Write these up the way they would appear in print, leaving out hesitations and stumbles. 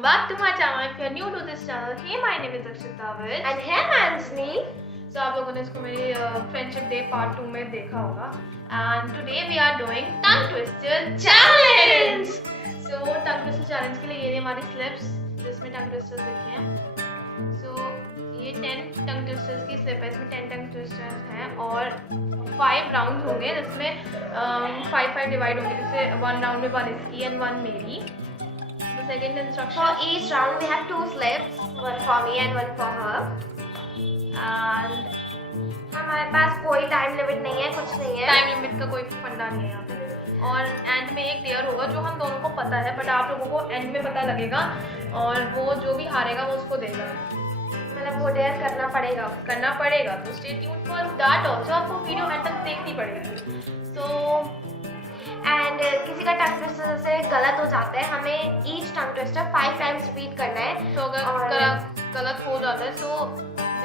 welcome back to my channel. If you are new to this channel, hey, my name is Akshita Vij and hey Manjani. So आप लोगों ने इसको मेरी friendship day part 2 में देखा होगा. And today we are doing tongue twister challenge. So tongue twister challenge के लिए ये हमारी स्लिप्स जिसमें tongue twisters लिखे हैं. So ये 10 tongue twisters की स्लिप है. इसमें 10 tongue twisters हैं और 5 राउंड होंगे जिसमें 5 डिवाइड होंगे. जैसे 1 राउंड में 1 इसकी and 1 मेरी. The second instruction. For each round we have 2 slips, one for me and one for her. And हमारे पास कोई टाइम लिमिट नहीं है, कुछ नहीं है. टाइम लिमिट का कोई फंडा नहीं है यहाँ पे. और एंड में एक डेयर होगा जो हम दोनों को पता है, बट आप लोगों को एंड में पता लगेगा और वो जो भी हारेगा वो उसको देगा. मतलब वो डेयर करना पड़ेगा. तो stay tuned for that also. आपको वीडियो एंड तक देखनी पड़ेगी. तो एंड किसी का टंग ट्विस्टर जैसे गलत हो जाता है, हमें each tongue twister 5 times repeat करना है. तो अगर गलत हो जाता है तो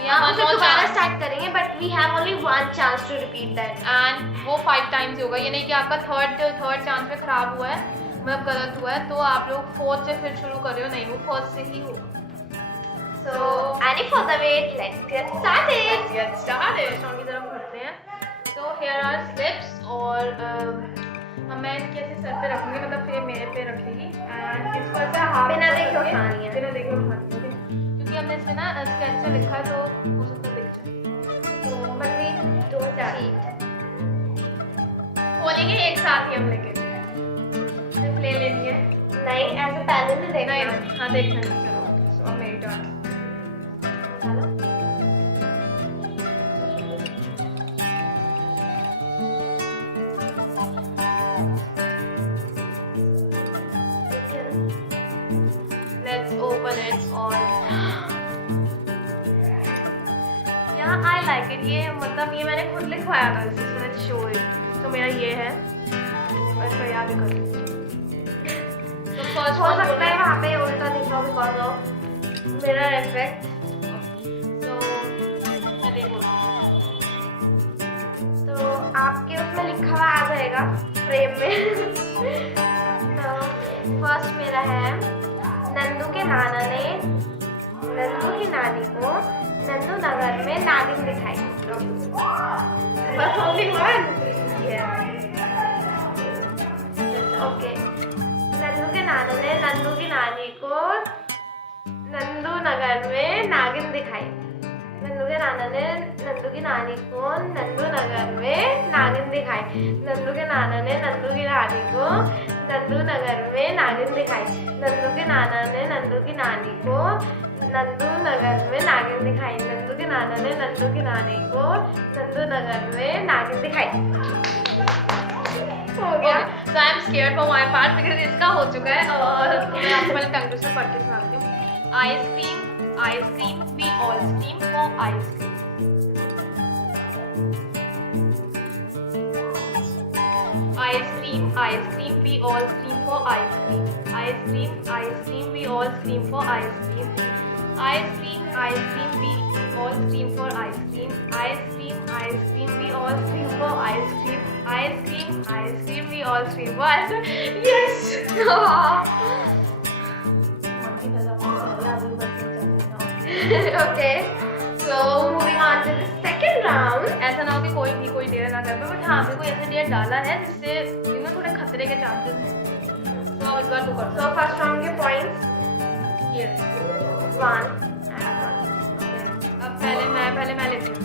हम फिर दोबारा स्टार्ट करेंगे, but we have only 1 chance to repeat that. And वो 5 टाइम्स होगा. ये नहीं कि आपका थर्ड चांस में खराब हुआ है, मतलब गलत हुआ है तो आप लोग 4th से फिर शुरू कर रहे हो. नहीं, वो 1st से ही होगा. So any further wait, let's get started. Strong की तरफ बढ़ते हैं. तो here are slips और अब मैं इसके ऐसे सर पे रखूंगी, मतलब फिर मेरे पे रखेगी एंड इसको ऐसे हाथ बिना देखे उठानी है. क्योंकि हमने इसमें ना स्केच से लिखा है तो हो सकता है दिख जाए. So but we don't cheat. खोलेंगे एक साथ ही हम लेके. सिर्फ ले लेनी है. नहीं, ऐसे पहले नहीं देखना. नहीं, हाँ देखना है. चलो अब मेरी टर्न. Let's open it और yeah, I like it. ये मतलब ये मैंने खुद लिखवाया था. Let's show it. तो मेरा ये है और इसको याद कर. तो फर्स्ट हो सकता है वहाँ पे उल्टा दिख रहा हो बिकॉज ऑफ मिरर इफेक्ट. तो मैं देखो. तो आपके उसमें लिखा हुआ आ जाएगा फ्रेम में. तो फर्स्ट मेरा है, नंदू के नाना ने नंदू की नानी को नंदू नगर में नागिन दिखाई. बस ओनली वन. ओके. नंदू के नाना ने नंदू की नानी को नंदू नगर में नागिन दिखाई. नंदू के नाना ने नंदू की नानी को नंदू नगर में नागिन दिखाई. नंदू के नाना ने नंदू की नानी को नंदू नगर में नागिन दिखाई. नंदू के नाना ने नंदू की नानी को नंदू नगर में नागिन दिखाई. नंदू के नाना ने नंदू की नानी को नंदू नगर में नागिन दिखाई. हो गया. So I'm scared for my part because इसका हो चुका है. और मैं आपको पहले टंग ट्विस्टर पढ़ के सुनाती हूँ. Ice cream, we all scream for ice cream. Ice cream, we all scream for ice cream. Ice cream, we all scream for ice cream. Ice cream, we all scream for ice cream. Ice cream, we all scream for ice cream. Ice cream, we all scream for ice cream. Yes. Okay. So moving on to the second round. ऐसा ना हो कि कोई dare ना कर पाए, but हाँ हमने कोई ऐसा डेयर डाला है जिससे थोड़े खतरे के चांसेस हैं. तो इस बार तो कर. So first round के points. Yes. 1. अब पहले मैं लेती हूँ.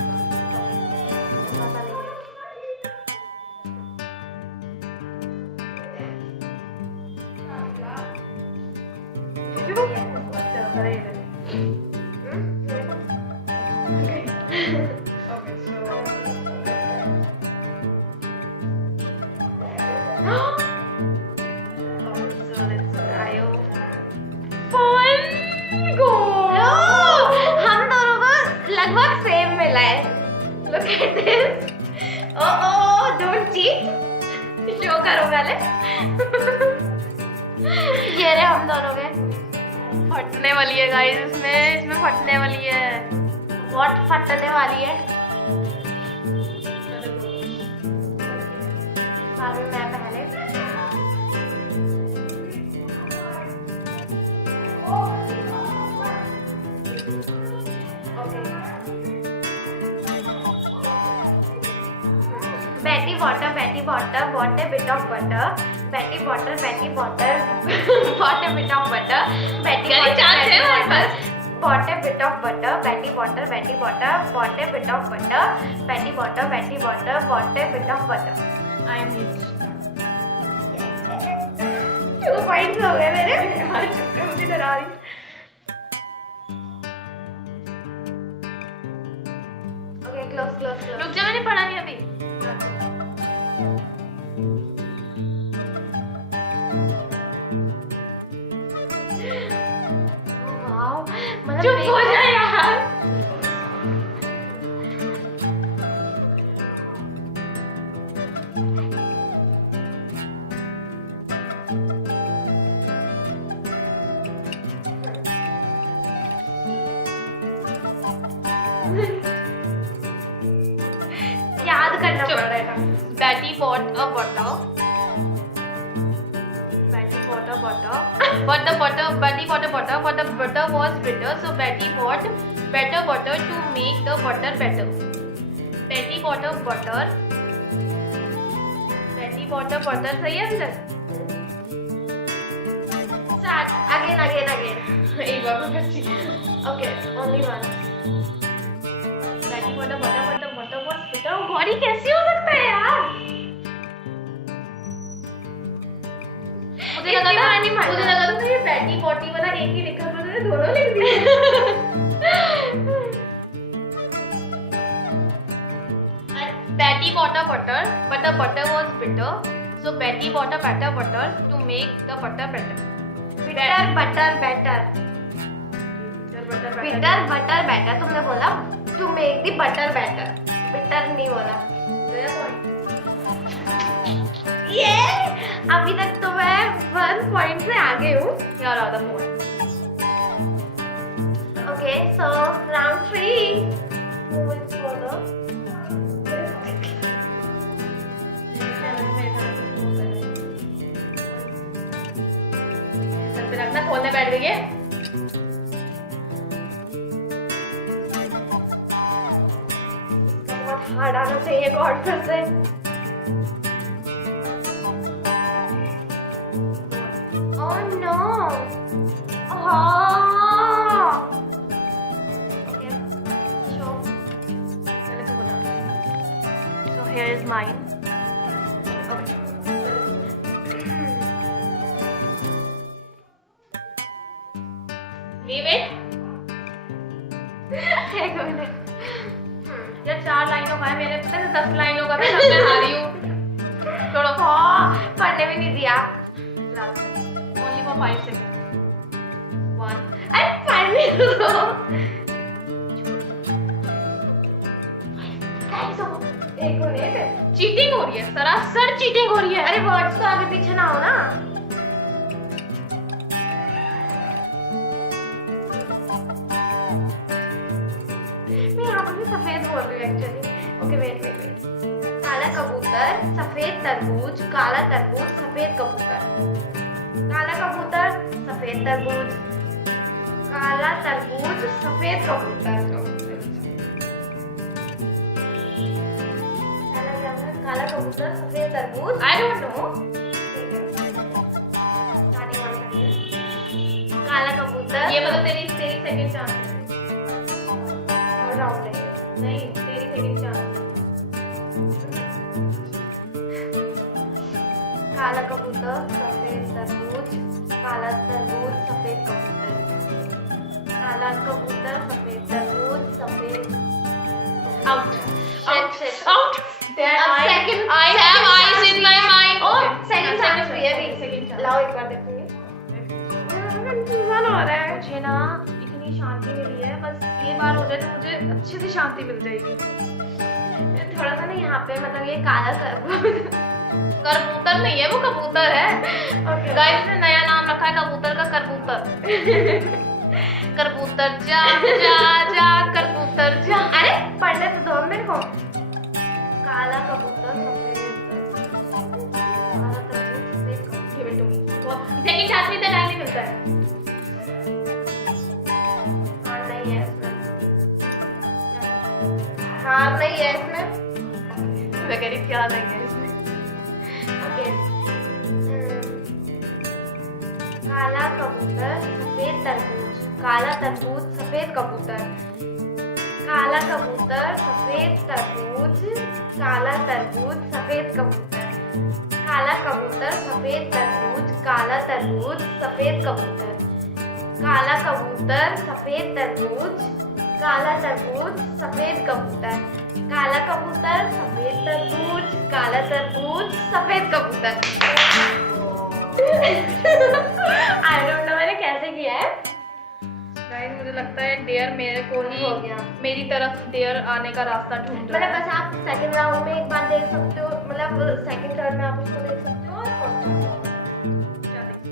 लगभग सेम मिला है. Look at this. Oh, don't cheat. Show करो पहले. ये रहे हम दोनों के. फटने वाली है गाइस. इसमें फटने वाली है. What फटने वाली है? मैं पहले. water, Betty water, bought a bit of butter. Betty water, bought a bit of butter. Betty water, bought a bit of butter. Betty water, bought a bit of butter. Betty water, bought a bit of butter. I am rich. 2 points हो गए मेरे. मुझे डरा रही. Okay, close. रुक जा, मैंने पढ़ा नहीं अभी. Wow, मतलब चुप हो जा यार. याद करना चुप. पड़ेगा. Betty bought a butter. Betty bought a butter. But the butter was bitter, so Betty bought better butter to make the butter better. Betty bought a butter. सही है अंदर? Start again. एक बार और अच्छी. Okay, only one. Betty bought a butter was bitter. Gauri कैसे हो सकता है यार? मुझे लगा था मुझे बैटी बॉटी वाला एक ही लिखा था, मैंने दोनों लिख दिए. Betty bought a butter, but the butter was bitter. So Betty bought a better butter to make the butter better. Bitter butter better. Bitter butter better. तुमने बोला to make the butter better. Bitter नहीं बोला. ये अभी तक तो मैं 1 point से आगे हूँ. Here are the points. Okay, so round 3. Moving further. रखना, खोलने बैठ गई है. बहुत हार्ड आना चाहिए कॉर्ड फिर से. Oh no. Okay. Show. पहले तो बता. So here is mine. Okay. Leave it. एक मिनट. यार 4 लाइनों का है, मेरे पता है 10 लाइनों का था, तब मैं हारी हूँ. छोड़ो. पढ़ने भी नहीं दिया. Only for 5 seconds. 1. अरे पढ़ने दो. एक मिनट. चीटिंग हो रही है, सरासर चीटिंग हो रही है. अरे वर्ड्स तो आगे पीछे ना हो ना. मैं यहाँ पर भी सफेद बोल रही हूँ एक्चुअली. Okay wait. काला कबूतर, सफेद तरबूज, काला तरबूज, सफेद कबूतर. काला कबूतर, सफेद तरबूज, काला तरबूज, सफेद कबूतर. काला कबूतर, सफेद तरबूज. I don't know. काला कबूतर. ये मतलब तेरी सेकंड चांस है. और राउंड है. नहीं, तेरी सेकंड चांस. काला कबूतर, सफेद तरबूज, काला तरबूज, सफेद कबूतर. काला कबूतर, सफेद तरबूज, सफेद. Out. There अब I second have eyes in my mind. Oh, Okay. second chance हुई है अभी. Second chance. लाओ एक बार देखेंगे. कंफ्यूजन हो रहा है. मुझे ना इतनी शांति मिली है, बस ये बार हो जाए तो मुझे अच्छे से शांति मिल जाएगी. थोड़ा सा ना यहाँ पे मतलब ये काला तरबूज. कबूतर नहीं है, वो कबूतर है. Okay. गाइस ने नया नाम रखा है कबूतर का, कबूतर. कबूतर जा कबूतर जा. अरे पढ़ने तो दो मेरे को. काला कबूतर, सफेद तरबूज, काला तरबूज, सफेद कबूतर. Give it to me. Second chance में इतना टाइम नहीं मिलता है. हार नहीं है इसमें. हार नहीं है इसमें. मैं कह रही क्या नहीं है इसमें. सेकंड। काला कबूतर सफेद तरबूज, काला तरबूज सफेद कबूतर, काला कबूतर सफेद तरबूज, काला तरबूज सफेद कबूतर, काला कबूतर सफेद तरबूज, काला तरबूज सफेद कबूतर, काला कबूतर सफेद तरबूज, काला तरबूज सफेड कबूतर, काला कबूतर सफेद तरबूज, काला तरबूज सफेद कबूतर। आई डोंट नो मैंने कैसे किया है। गाइस मुझे लगता है डेयर मेरे को ही हो गया। मेरी तरफ डेयर आने का रास्ता ढूंढ रहा मतलब है। बस आप सेकंड राउंड में एक बार देख सकते हो, मतलब सेकंड टर्न में आप उसको देख सकते हो और फर्स्ट क्या देख-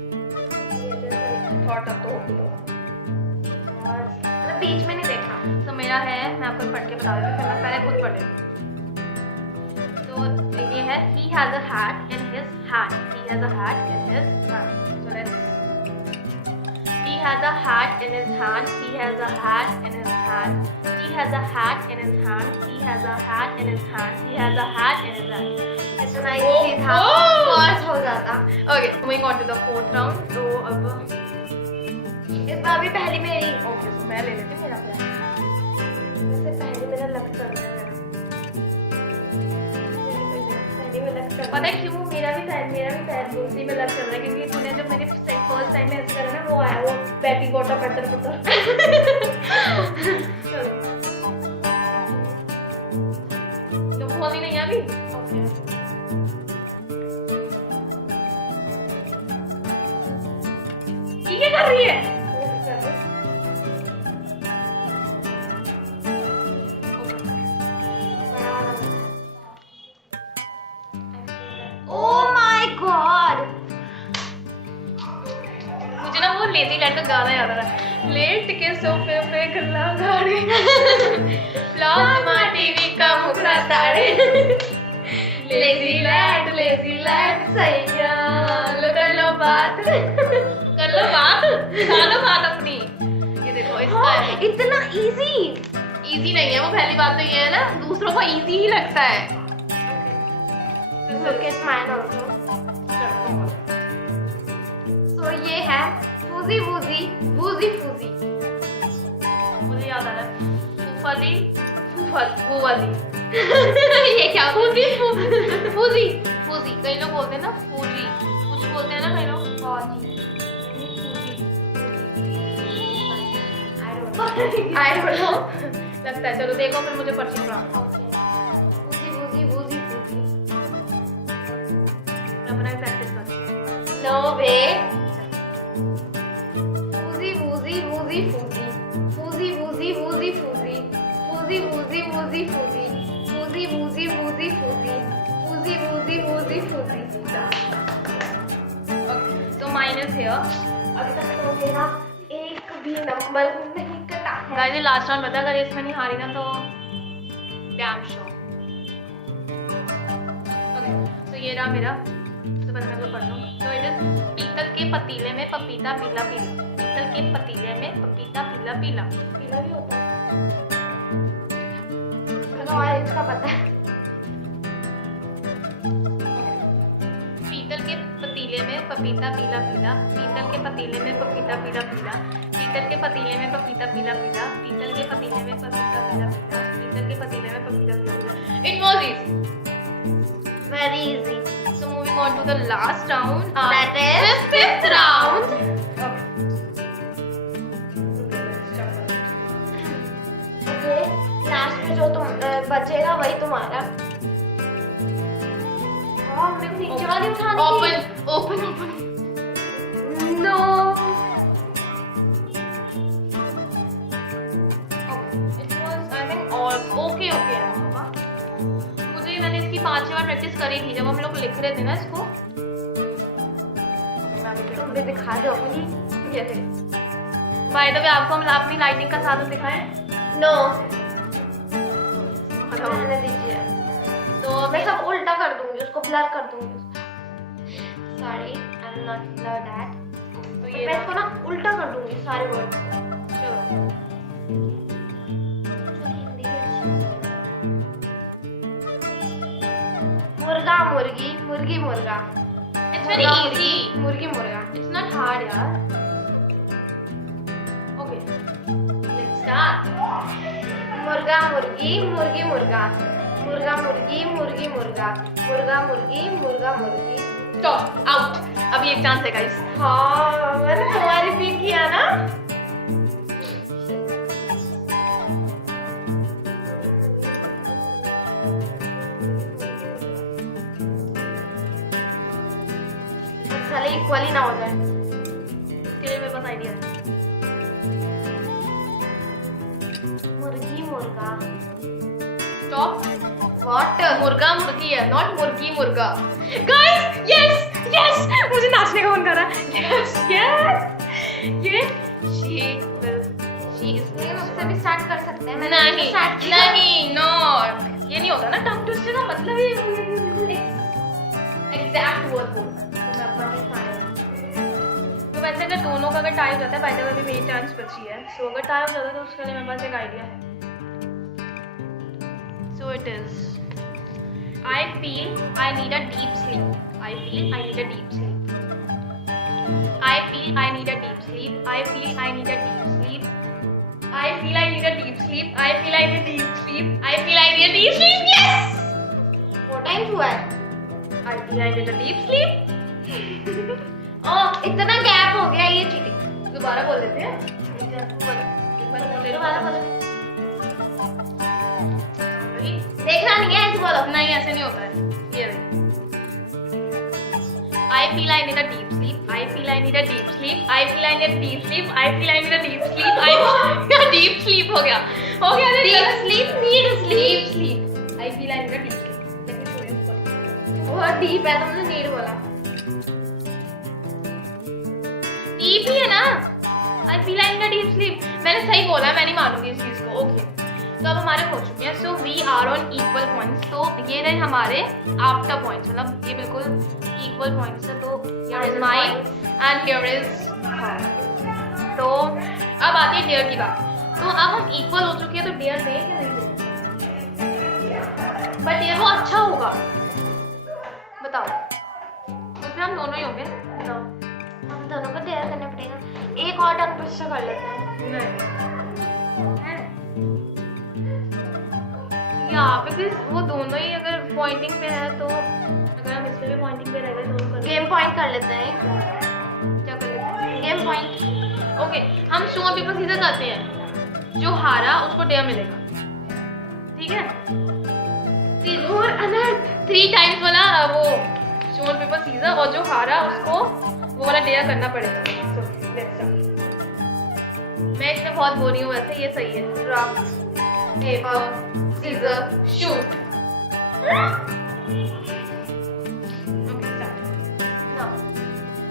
टर्न थॉट अब तो और मतलब बीच में नहीं देखा। तो मेरा है, मैं आपको पढ़ के बता देती हूँ, मैं पहले खुद पढ़ लेती हूँ। तो ये है he has a hat in his hand, he has a hat in his hand. So let's he has a hat in his hand, he has a hat in his hand, he has a hat in his hand, he has a hat in his hand, he has a hat in his hand. इतना easy था, Oh! First हो जाता। Okay, moving on to the fourth round. तो अब इस बार भी पहली मेरी। okay, so मैं ले लेती हूँ मेरा प्लान। वैसे पहली मेरा लक कर रहा है। पहली में लक कर पता है क्यों? मेरा भी पैर दूसरी में लग चल रहा है, क्योंकि तूने जब मैंने फर्स्ट टाइम में ऐसे करा ना, वो आया वो बैटी गोटा पटर पटर। चलो तो बोली नहीं अभी। ओके ये क्या कर रही है? Oh my God. मुझे ना वो लेजी लैंड का गाना याद आ रहा है। लेट के सोफे पे गल्ला गाड़ी प्लाज्मा टीवी का मुखड़ा ताड़े लेजी लैंड सैया लो कर लो बात गाना बात अपनी। ये देखो इसका है। इतना इजी। इजी नहीं है वो, पहली बात तो ये है ना, दूसरों को इजी ही लगता है। Okay smile also. सो ये है फूजी वूजी वूजी फूजी। मुझे याद आ रहा है फूफाली वो वाली ये क्या फूजी फूजी फूजी कई लोग बोलते हैं ना, फूजी कुछ बोलते हैं ना कई लोग, फौजी आई डोंट नो। लगता है। चलो देखो फिर मुझे पर्ची पढ़ा। Fuzzy wuzzy wuzzy fuzzy. अपना प्रैक्टिस कर। No way. Fuzzy wuzzy wuzzy fuzzy, fuzzy wuzzy wuzzy fuzzy, fuzzy wuzzy wuzzy fuzzy, fuzzy wuzzy wuzzy fuzzy, fuzzy wuzzy wuzzy fuzzy. तो माइनस हियर। अभी तक तो मेरा एक भी नंबर नहीं कटा है। गाइस ये लास्ट राउंड बता, अगर इसमें नहीं हारी ना तो डैम शो। ओके तो ये रहा मेरा, तो पहले मैं तो पढ़ लूँ। तो इट इज पीतल के पतीले में पपीता पीला पीला, पीतल के पतीले में पपीता पीला पीला। पीला भी होता है। मुझे ऑरेंज का पता है। पीतल के पतीले में पपीता पीला पीला, पीतल के पतीले में पपीता पीला पीला, पीतल के पतीले में पपीता पीला पीला, पीतल के पतीले में पपीता पीला पीला, पीतल के पतीले में पपीता पीला पीला। It was easy. Very easy. So moving on to the last round. That is the fifth round. Okay last में जो तुम बचेगा वही तुम्हारा। हाँ मेरे को नीचे वाली उठानी थी। Open, open, open. No. It was, I think, all okay, okay. मुझे मैंने इसकी 5 बार प्रैक्टिस करी थी जब हम लोग लिख रहे थे ना इसको। तुम भी दिखा दो अपनी। ये थे। By the way, आपको हम अपनी लाइटिंग का साधन दिखाएं? नो बताओ। रहने दीजिए। तो मैं सब उल्टा कर दूंगी, उसको ब्लर कर दूंगी। Sorry, I will not blur that. तो मैं ये इसको ना उल्टा कर दूंगी सारे वर्ड। चलो। मुर्गा मुर्गी मुर्गी मुर्गा। very easy. मुर्गी मुर्गा. It's not hard, yaar. Okay. Let's start. मुर्गा मुर्गी मुर्गी मुर्गा. मुर्गा मुर्गी मुर्गी मुर्गा. मुर्गा मुर्गी मुर्गा मुर्गी. Stop. Out. अभी एक चांस है guys. हाँ मैंने तुम्हारा रिपीट किया ना. साले इक्वली ना हो जाए. उसके लिए मेरे पास आइडिया है. मुर्गी मुर्गा. Stop. What? मुर्गा मुर्गी है, not मुर्गी मुर्गा. Guys, yes, yes. मुझे नाचने का मन कर रहा है. Yes, yes. ये she is. लेकिन उससे भी स्टार्ट कर सकते हैं. नहीं, स्टार्ट किया. नहीं, not. ये नहीं होता ना टंग ट्विस्टर का मतलब ये बिल्कुल एग्जैक्ट वर्ड बोलना. तो मैं अपना भी खाने. तो वैसे अगर दोनों का अगर टाई हो जाता है, बाय द वे अभी मेरी चांस बची है. सो अगर टाई हो जाता है तो उसके लिए मेरे पास एक आइडिया है. So it is. I feel I need a deep sleep. I feel I need a deep sleep. I feel I need a deep sleep. I feel I need a deep sleep. I feel I need a deep sleep. I feel I need a deep sleep. I feel I need a deep sleep. Yes. What time हुआ है? I feel I need a deep sleep. ओह इतना gap हो गया. ये cheating. दोबारा बोल देते हैं. एक बार बोल ले. दोबारा बोलो. देखना नहीं है ऐसे बोलो. नहीं ऐसे नहीं होता है. ये I feel I need a deep sleep. I feel I need a deep sleep. I feel I need a deep sleep. I feel I need a deep sleep. I feel a deep sleep हो गया. हो गया. Deep sleep, need sleep. Deep sleep. I feel I need a deep sleep. Let me show you. वो deep है. तुमने need बोला. Deep ही है ना. I feel I need a deep sleep. मैंने सही बोला. मैं नहीं मानूंगी इस चीज को. Okay. तो अब हमारे हो चुके हैं. So we are on equal points. तो ये रहे हमारे आफ्टर पॉइंट्स. मतलब ये बिल्कुल इक्वल पॉइंट्स है. तो here is mine and here is. तो अब आती है डेयर की बात. तो अब हम इक्वल हो चुके हैं. तो डेयर दें कि नहीं दें? बट डेयर वो अच्छा होगा. बताओ. उसमें हम दोनों ही होंगे. बताओ. हम दोनों को डेयर करना पड़ेगा. एक और टंग ट्विस्टर कर लेते हैं. नहीं यहाँ पे भी वो दोनों ही अगर पॉइंटिंग पे है तो अगर हम इस पे भी पॉइंटिंग पे रह गए तो हम गेम पॉइंट कर लेते हैं. क्या कर लेते हैं? Game point. ओके. हम स्टोन पेपर सीजर करते हैं. जो हारा उसको डेयर मिलेगा. ठीक है. और अनर्थ 3 टाइम्स वाला वो स्टोन पेपर सीजर. और जो हारा उसको वो वाला डेयर करना पड़ेगा. So, let's start. मैं इसमें बहुत बोरी हूँ वैसे. ये सही है. Rock paper scissor shoot.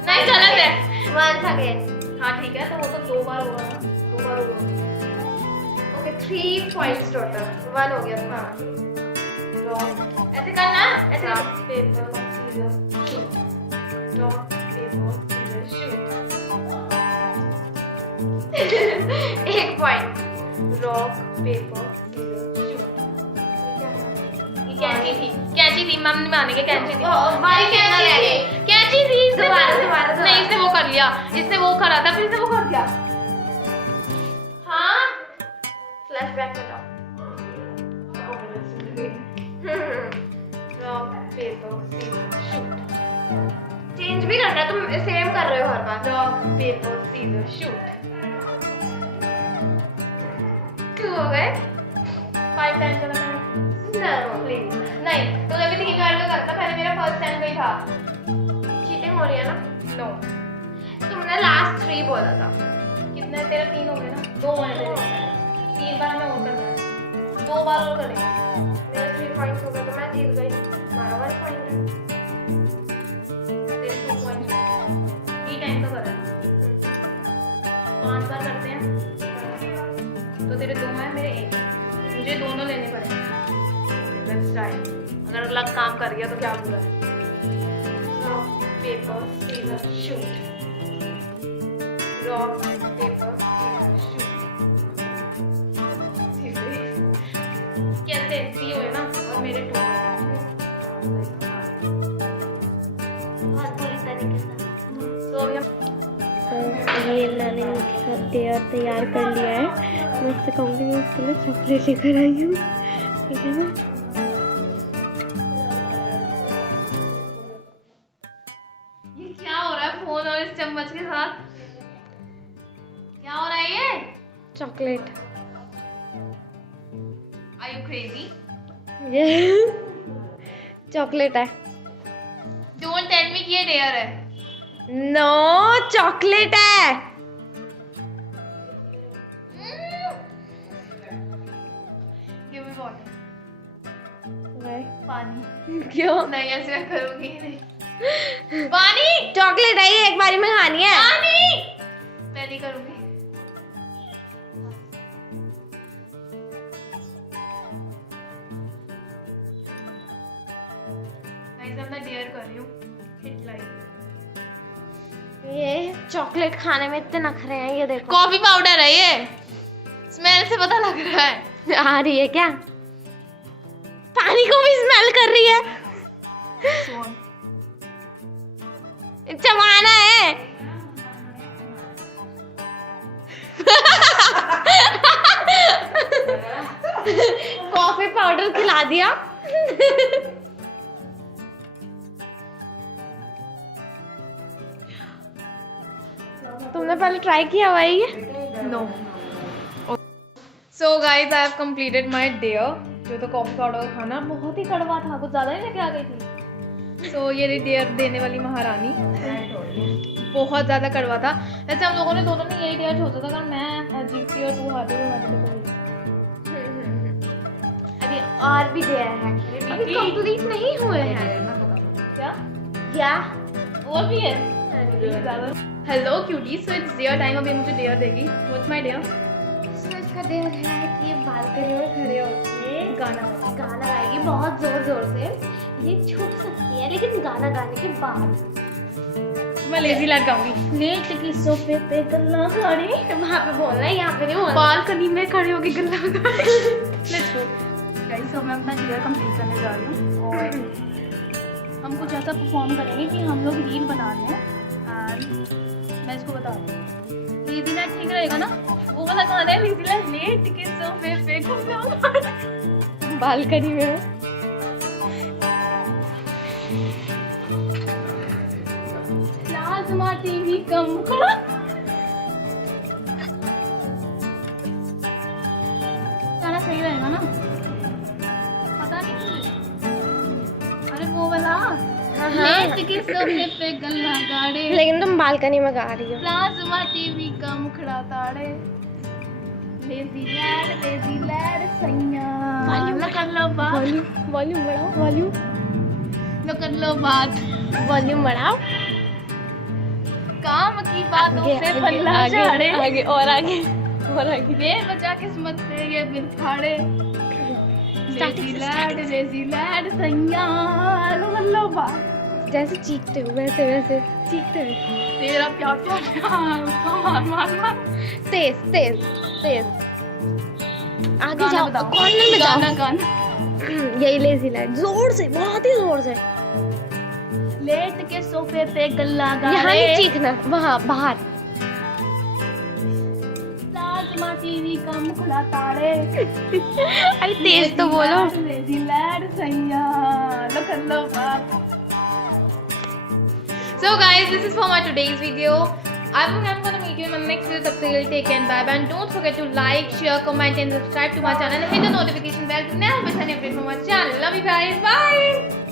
नहीं गलत है. Once again. हाँ ठीक है. तो वो तो 2 बार होगा ना. 2 बार होगा. Okay 3 points total. 1 हो गया. हाँ. ऐसे करना. ऐसे paper scissor shoot. Rock paper scissor shoot. 1 point. Rock paper scissor shoot. कैंची थी. कैंची थी. मम्मी ने मानेंगे कैंची थी. भाई कहना रह गए. कैंची थी. दोबारा. नहीं इसने वो कर लिया. इसने वो करा था फिर इसने वो कर दिया. हाँ. फ्लैशबैक में जाओ. Rock paper scissor shoot. Change भी करना है. तुम सेम कर रहे हो हर बार. Rock paper scissor shoot. 2 हो गए. 5 टाइम्स चला मैंने. प्लीज नहीं. तो अभी तक इनवर्ट करता था. पहले मेरा फर्स्ट टाइम गई था. चीटिंग हो रही है ना. नो. तुमने लास्ट 3 बोला था. कितने तेरे 3 हो गए ना. 2 होने थे. 3 बार हमें और करना है. 2 बार और करेंगे. मेरे 3 पॉइंट्स हो गए तो मैं जीत गई. हमारा 1 पॉइंट है. तेरे 2 पॉइंट्स. 3 टाइम तो करा. 5 बार करते हैं. तो तेरे 2 हैं मेरे 1. मुझे दोनों लेने पड़ेंगे. Let's try. अगर अगला काम कर गया तो क्या बुरा है. Rock paper scissor shoot. Rock paper scissor shoot. कैसे 3 हुए ना और मेरे 2 बहुत बुरी डेयर तैयार कर लिया है। मैं उससे कहूँगी मैं उसके लिए चॉकलेट लेकर आई हूँ, ठीक है ना। ये क्या हो रहा है फोन और इस चम्मच के साथ? क्या हो रहा है ये? Chocolate Are you crazy? ये चॉकलेट है। Don't tell me कि ये डेयर है। नो चॉकलेट है। Give me water. Why? पानी। क्यों? नहीं ऐसे मैं करूँगी ही नहीं। पानी। चॉकलेट है, ये एक बारी में खानी है। पानी। मैं नहीं करूँगी। Guys, मैं डेयर कर रही हूँ। Hit like. ये चॉकलेट खाने में इतने नखरे हैं, ये देखो। कॉफी पाउडर है ये। स्मेल से पता लग रहा है। आ रही है क्या? पानी को भी स्मेल कर रही है। चबाना है। कॉफी पाउडर खिला दिया। तुमने पहले ट्राई किया हुआ है ये? No. So guys, I have completed my dare. जो तो कॉफी पाउडर का खाना बहुत ही कड़वा था, कुछ ज़्यादा ही लेके आ गई थी। So ये डेयर देने वाली महारानी बहुत ज़्यादा कड़वा था। वैसे हम लोगों ने दोनों ने यही डेयर सोचा था, अगर मैं जीतती और तू हारती तो मैं अभी और भी डेयर है, अभी कंप्लीट नहीं हुए हैं। क्या क्या? और भी है? Hello cutie, so it's dare time. अभी मुझे डेयर देगी। What's my dare? इसका डेयर है कि ये बालकनी में खड़े होके गाना गाएगी बहुत जोर जोर से। ये छुप सकती है लेकिन गाना गाने के बाद। मैं लेजी लैड गाऊंगी। लेट के सोफे पे गल्ला गाड़ी, वहाँ पे बोलना है, यहाँ पे नहीं बोलना। बालकनी में खड़े होके गल्ला लेट्स गो गाइस। तो मैं अपना डेयर कंप्लीट करने जा रही हूँ और हम कुछ ऐसा परफॉर्म करेंगे कि हम लोग रील बना रहे हैं। एंड मैं इसको बता रही हूँ, लेजी लैड ठीक रहेगा ना? वो वाला गाना है लेजी लैड लेट के सोफे पे गल्ला बालकनी में। प्लाज्मा टीवी कम गाना सही रहेगा ना? पता नहीं मुझे। अरे वो वाला लेट के सोफे पे गल्ला गाड़े, लेकिन तुम बालकनी में गा रही हो। प्लाज्मा टीवी का मुखड़ा ताड़े, लेजी लैड सैया न कर लो बात, वॉल्यूम बढ़ाओ, वॉल्यूम न कर लो बात, वॉल्यूम बढ़ाओ। काम की बातों से पल्ला झाड़े, आगे और आगे और आगे। बेवजह किस्मत से ये बिन फाड़े, लेजी लैड सैया न कर लो बात। जैसे चीखते हो वैसे वैसे चीखते हो। तेरा प्यार प्यार मार तेज तेज तेज आगे गाना जाओ। बताओ। कॉर्नर में जाओ। गाना यही लेजी लैड, जोर से, बहुत ही जोर से। लेट के सोफे पे गल्ला यहाँ गाड़े, नहीं चीखना, वहाँ बाहर। प्लाज्मा टीवी का मुखड़ा ताड़े, अरे तेज तो बोलो। लेजी लैड सैया न कर लो बात। So guys, this is for my today's video. I'm gonna meet you in my next video. Tab tak ke liye take care and bye bye. And don't forget to like, share, comment and subscribe to my channel and hit the notification bell to never miss any update from my channel. Love you guys. Bye.